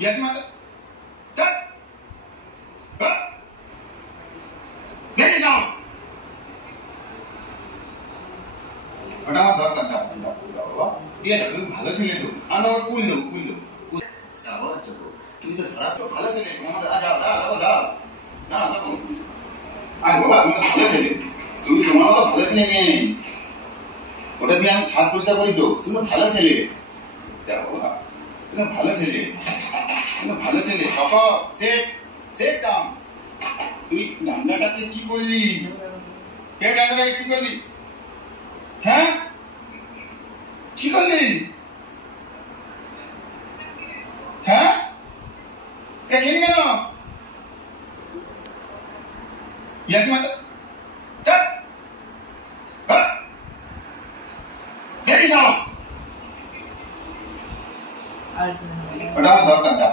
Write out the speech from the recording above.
Yaki মাথা চট দেখে যাও। ওটা আমার দরকার। দাও বাবা, দিয়ে দাও। তুমি ভালো ছেলে তো। আমার কুল দাও। সাবাস চকো, তুমি তো ধরা তো ভালো ছেলে। দাও না আরে বাবা, তুমি তো ভালো ছেলে। তুমি তোমার মতো ভালো ছেলে নেই। ওটা দিয়ে আমি ছাদ পরিষ্কার করি তো। তুমি ভালো ছেলে। বাবা, তুমি ভালো ছেলে। সেট কাম। তুই রান্নাটাকে কি করলি? রান্নাটাকে কি করলি? হ্যাঁ, কি করলি? হ্যাঁ, এটা খেলি কেন? ইয়াকি মাথা চট দেখে যাও। ওটা আমার দরকার।